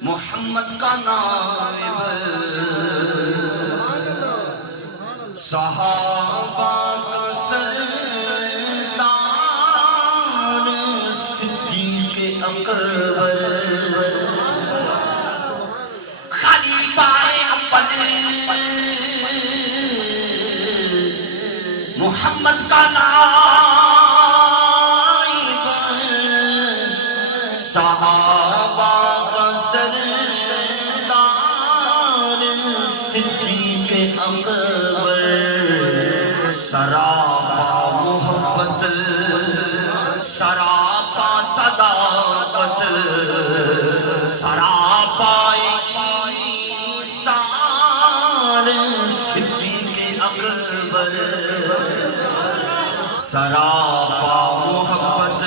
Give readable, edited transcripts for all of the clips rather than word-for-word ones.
محمد کا نائب صحابہ کا سردار صدیق اکبر خلیفہ اول محمد کا نائب صحابہ کا سردار صدیق اکبر سراپا محبت سراپا صداقت سراپا ایثار صدیق اکبر سراپا محبت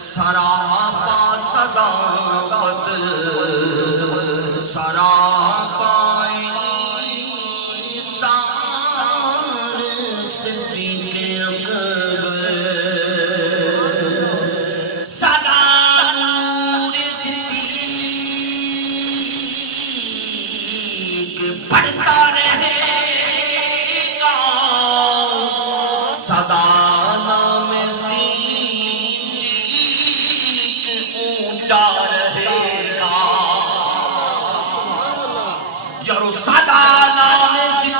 سراپا صداقت سراپا ایثار صدیق اکبر سدا نور صدیق بڑھتا رہے گا سدا نام صدیق اونچا رہے گا یارو سدا نام صدیق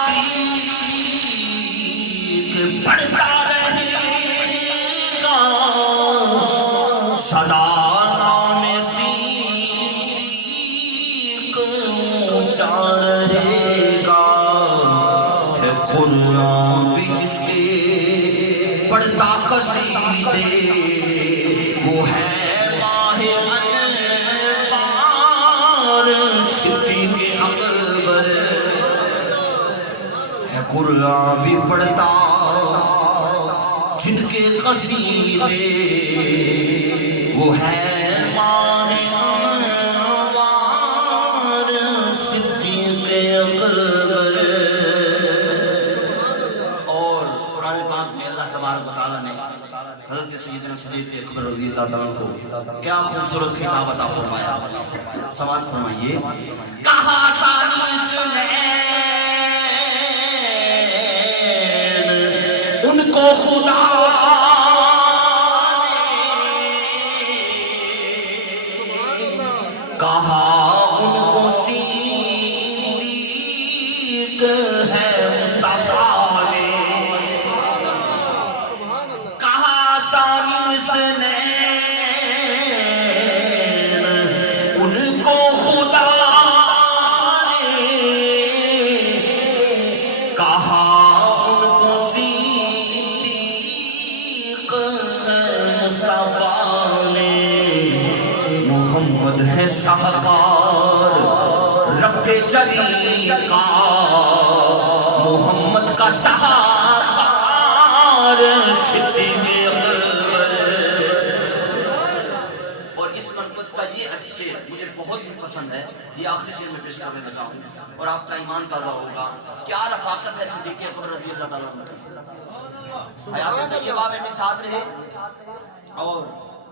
بڑھتا رہے گا سدا نام صدیق اونچا رہے گا ہے قرآن بھی جس کے پڑھتا قصیدے وہ ہے ماہ انوار صدیق اکبر ہے قرآن بھی پڑھتا جن کے قصیدے وہ ہے ماہ انوار صدیق اکبر اور قرآن پاک میں اللہ تبارک و تعالیٰ نے حضرت سیدنا صدیق اکبر رضی اللہ تعالیٰ کو کیا خوبصورت خطاب عطا فرمایا سماعت فرمائیے کہا سانی سنین ان کو خدا نے کہا ان کو صدیق ہے مصطفیٰ نے کہا سانی سنین ان کو خدا نے کہا ان کو صدیق ہے مصطفیٰ نے محمد ہے شاہکار رب جلی کا محمد کا شاہکار صدیق اکبر اور اس منقبت کا یہ شعر مجھے بہت ہی پسند ہے یہ آخری شعر میں پیش کرنے لگا ہوں اور آپ کا ایمان تازہ ہوگا کیا رفاقت ہے صدیق اکبر رضی اللہ تعالیٰ عنہ حیات طیبہ میں بھی ساتھ رہے اور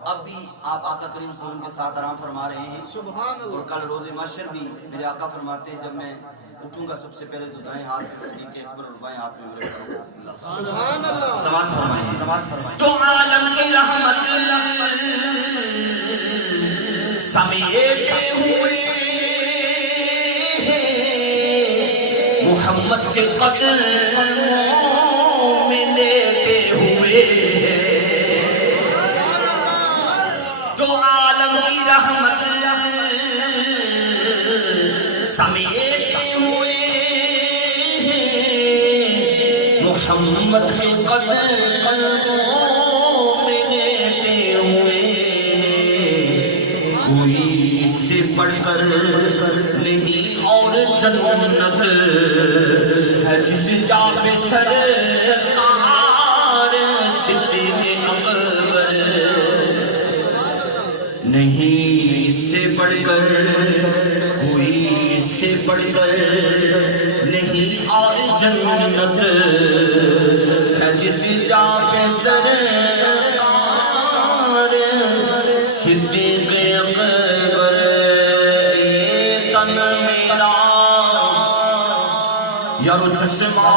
اب بھی آپ آقا کریم صلی اللہ علیہ وسلم کے ساتھ آرام فرما رہے ہیں اور کل روز محشر بھی میرے آقا فرماتے ہیں جب میں اٹھوں گا سب سے پہلے تو دائیں ہاتھ میں صدیق اکبر اور بائیں ہاتھ میں میرے سبحان اللہ سماعت فرمائیے تو عالم کی رحمت سمیٹے ہوئے محمد کے قدموں میں لیٹے ہوئے تو عالم کی رحمت سمیٹے ہوئے محمد کے قدموں میں لیٹے ہوئے کوئی اس سے بڑھ کر نہیں اور جنت ہے جس جا پہ سرکار صدیق اکبر نہیں اس سے بڑھ کر کوئی اس سے بڑھ کر نہیں اور جنت ہے جس جا پہ سرکار صدیق اکبر تن میرا یار چشمہ